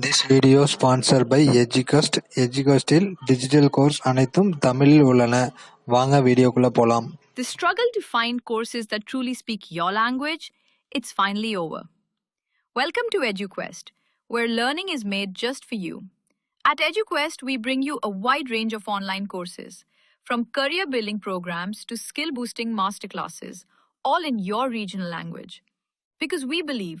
This video sponsored by Educast. Educastil digital course அனைத்தும் தமிழில் உள்ளன வாங்க வீடியோக்குள்ள போலாம் The struggle to find courses that truly speak your language, it's finally over. Welcome to EduQuest, where learning is made just for you. At EduQuest, we bring you a wide range of online courses, from career building programs to skill boosting masterclasses, all in your regional language. Because we believe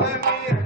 Let me.